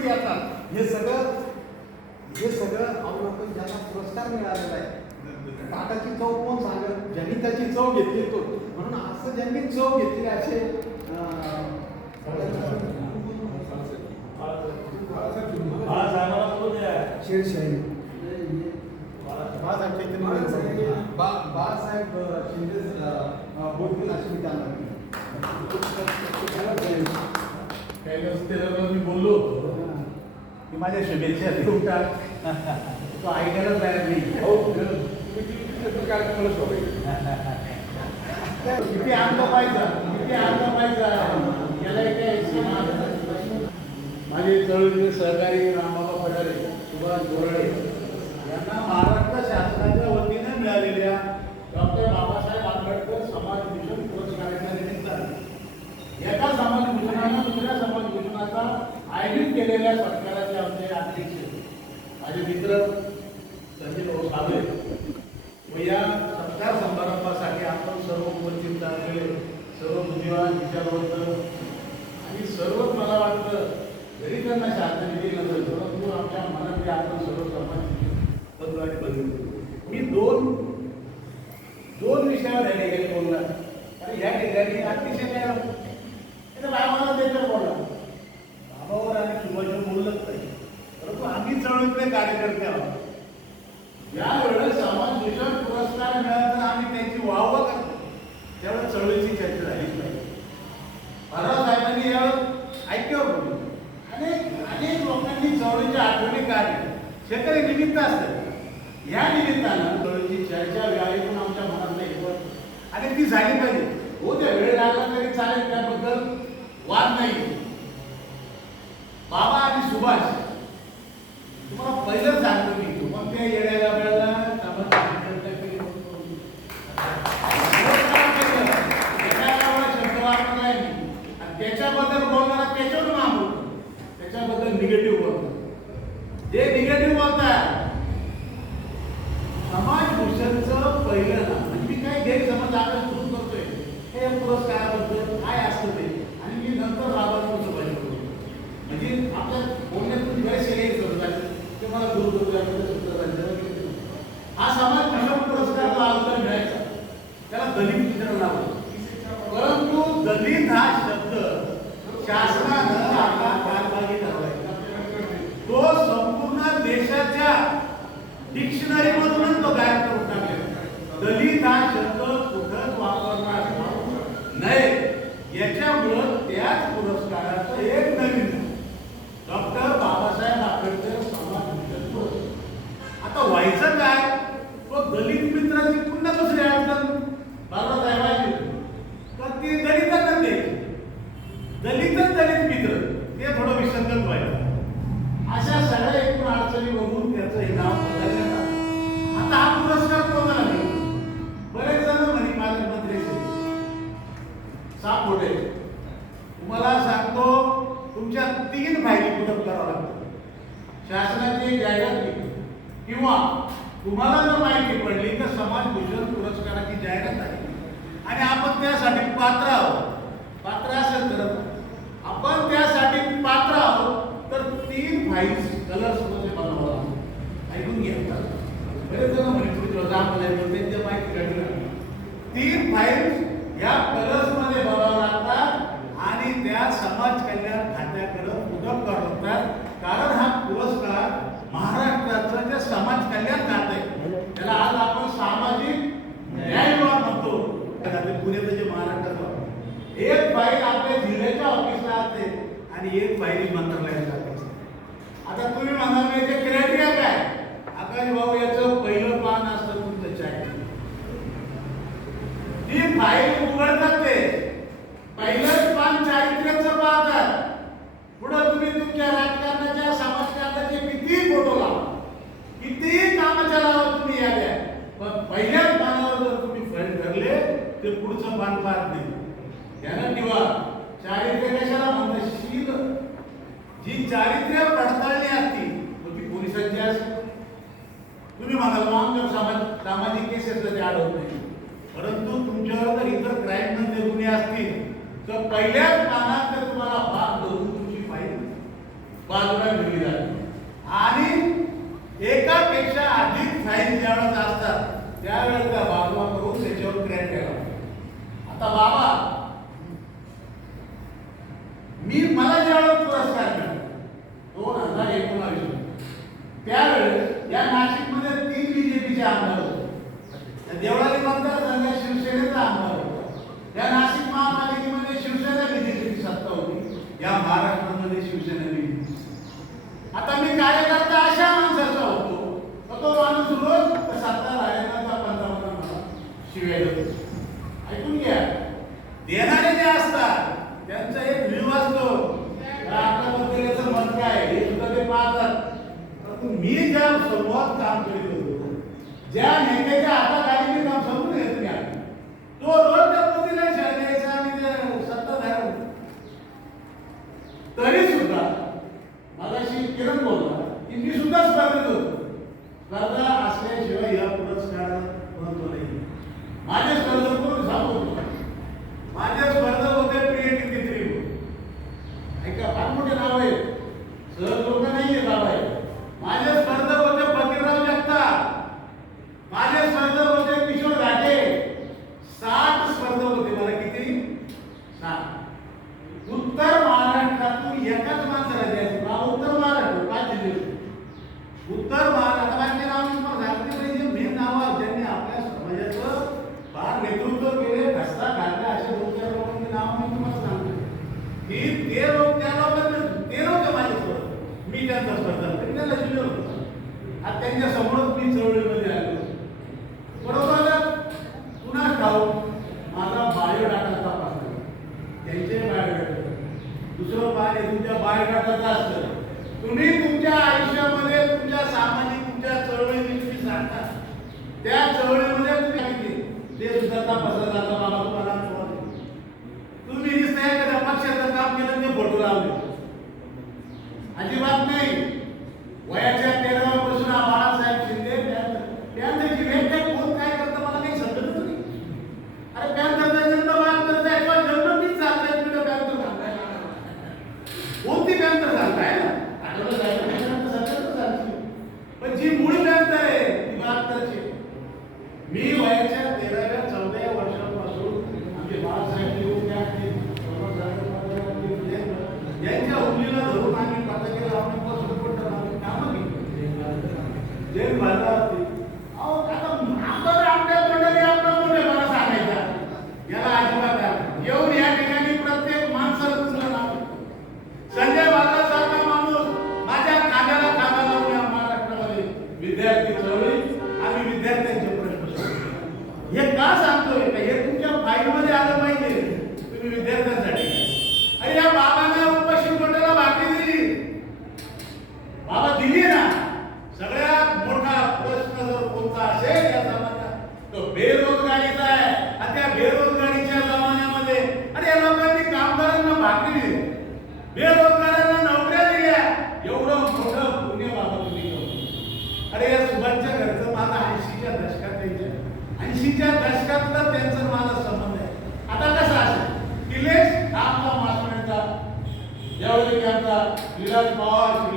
कुठे येतात हे सगळं हे सगळं अवलोकन ज्यांना पुरस्कार मिळालेला आहे. टाटाची चव कोण सांगत ज्यांनी त्याची चव घेतली तो. म्हणून असं ज्यांनी चव घेतली असे बाळासाहेब शिंदे बोलतील अशी मी त्यांना माझ्या शुभेच्छा देऊन तो ऐकायला तयार नाही. हो. किती आनंद पाहिजे किती आनंद पाहिजे. काय माझे चळवळीचे सहकारी रामबाबा फडारे सुभाष गोरळे यांना महाराष्ट्र शासनाच्या वतीने मिळालेल्या आयोजित केलेल्या सरकाराचे आमचे अध्यक्ष माझे मित्र संजय भाऊ साबळे व या सत्कार समारंभासाठी आपण सर्व उपस्थित झालेले सर्व बुद्धिवान विचारवंत आणि सर्व मला वाटतं जरी त्यांना शांतता दिली नसेल परंतु आमच्या मनात आपण सर्व समाज बदलाट मी दोन दोन विषयावर या ठिकाणी बोलला आणि या ठिकाणी अतिशय નહીં બાબા અને સુભાષ दाखवले तुम्हाला सांगतो तुमच्या तीन फायली पुढं करावं लागतं. शासनाची जाहिरात किंवा तुम्हाला जर माहिती पडली तर समाज भूषण पुरस्काराची जाहिरात आहे. आणि आपण त्यासाठी पात्र आहोत. पात्र असेल तर आपण त्यासाठी पात्र आहोत तर तीन फाईल्स कलर्समध्ये बनवावं लागतं. ऐकून घ्या. बरेच जण म्हणजे पुढे माहिती काढली तीन फाईल्स या असतील तर पहिल्याच पानात तर तुम्हाला भाग धरून तुमची फाईल बाजूला घेतली जाते. आणि एकापेक्षा अधिक फाईल ज्यावेळेस असतात त्यावेळेस त्या बाजूला करून त्याच्यावर क्रॅक केला. आता बाबा मी मला ज्यावेळेस पुरस्कार मिळाला दोन हजार एकोणावीस त्यावेळेस या नाशिकमध्ये तीन बीजेपीचे आमदार होते. देवळाली मतदारसंघात शिवसेनेचा आमदार या महाराष्ट्रामध्ये शिवसेनेने उत्तर महाराष्ट्रातून एकच माणसाला द्यायचं का उत्तर महाराष्ट्र काय उत्तर महाराष्ट्र माझे मेन नाव त्यांनी आपल्या समाजाचं फार नेतृत्व केले घसरा घातला असे लोकांचे नाव मी तुम्हाला सांगतो. की ते लोक त्या लोकांना ते नव्हते माझ्यासोबत. मी त्यांचा स्पर्धा त्यांना दिले होतो. आज त्यांच्या समोरच मी चळवळीमध्ये आलो. बरोबर पुन्हा ठाऊ माझा बायोडाटाचा त्यांचे बायोडाटा दुसरं बाळ तुमच्या बायोडाटाचं असतं. तुम्ही तुमच्या आयुष्यामध्ये तुमच्या सामाजिक तुमच्या चळवळी तुम्ही सांगता. त्या चळवळीमध्ये तुम्ही ते सुद्धा तपासत आता मला तुम्हाला बेरोजगारांना नोकऱ्या दिल्या. एवढं मोठं पुण्य वापरली अरे या घरचं माझा ऐंशीच्या दशकात त्यांच्या ऐंशीच्या दशकातलं त्यांचं माझा संबंध आहे. आता कसं असेल? किल्लेश आपला मास्टरचा यावेळी आमचा विलास पवार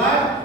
정말?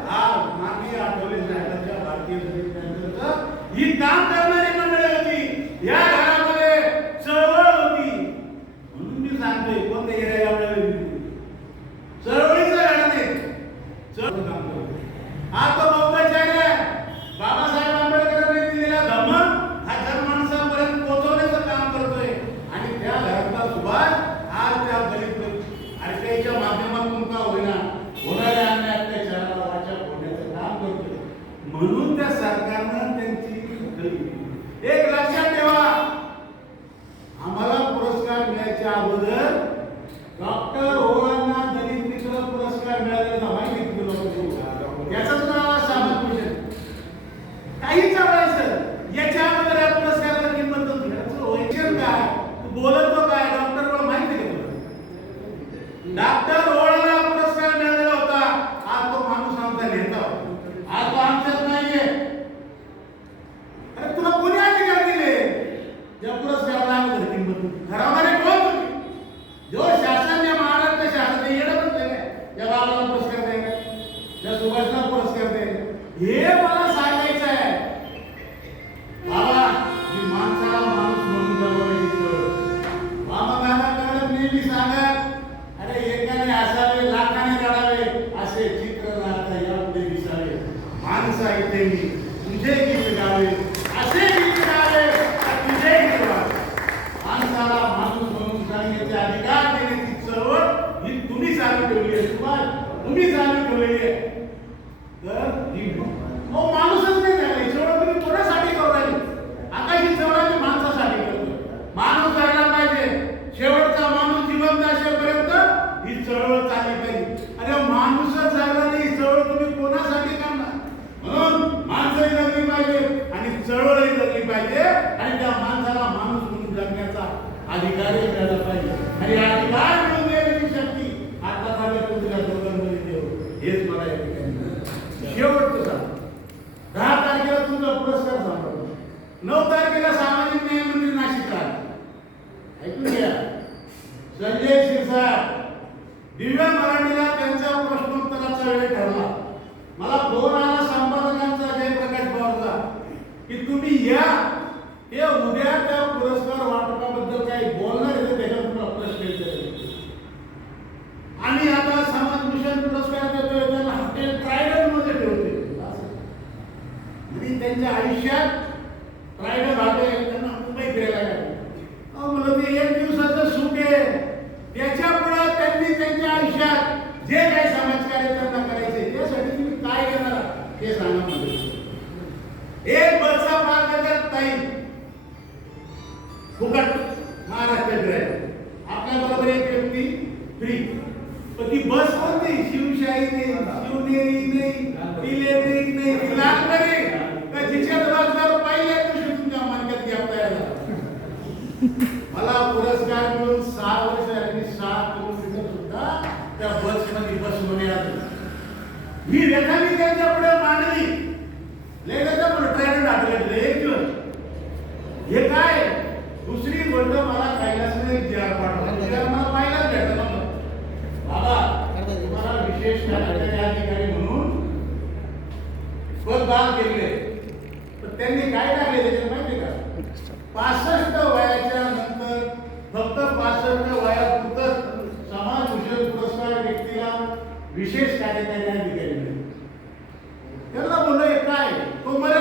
हनों तारखेला सामाजिक न्याय मंत्री नाशिकला ऐकून घ्या संजय शिरसाट दिव्या मराठी रायडर राहते त्यांना मुंबई फिरायला काय एक दिवसाचं सुख आहे. त्याच्यामुळं त्यांनी त्यांच्या आयुष्यात जे काही समाजकार्य त्यांना करायचे त्यासाठी तुम्ही काय करणार? हे सांगा एक बरसा पार ताई फुकट महाराष्ट्रात फिरायला. आपल्या बरोबर एक व्यक्ती फ्री पण ती बस कोणती शिवशाही नाही शिवनेरी नाही त्यांनी काय टाकले त्याच्यात माहिती का? पासष्ट वयाच्या नंतर फक्त पासष्ट वयापुरतच समाज भूषण पुरस्कार व्यक्तीला विशेष कार्यकारी अधिकारी त्यांना बोललं काय तो मला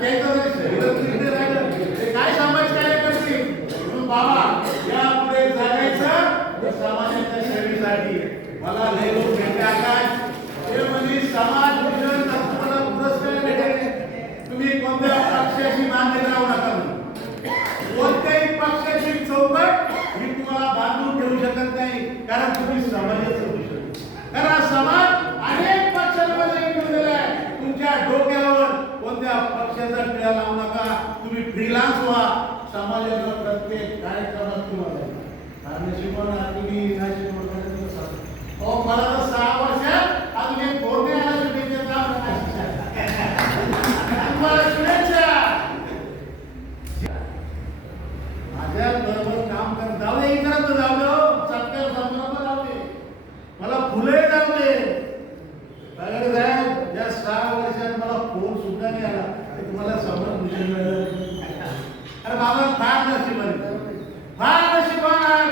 Quem também अरे बाबा फार नशिबान फार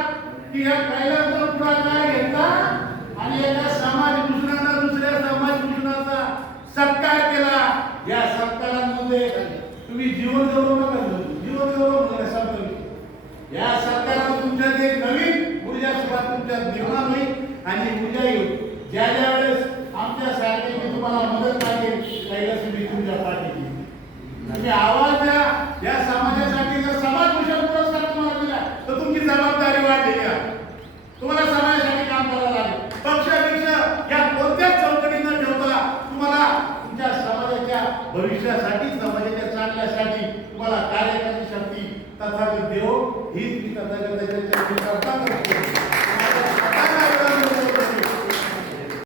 की या कैलासचा पुढाकार घेतला समाज भूषणाचा दुसऱ्या समाज भूषणाचा सत्कार केला. या सत्कारामध्ये तुम्ही जीवन गौरव जीवन गौरव वगैरे या सत्कारात तुमच्यात एक नवीन ऊर्जा सुद्धा तुमच्या निर्माण आणि ऊर्जा येईल. ज्या ज्या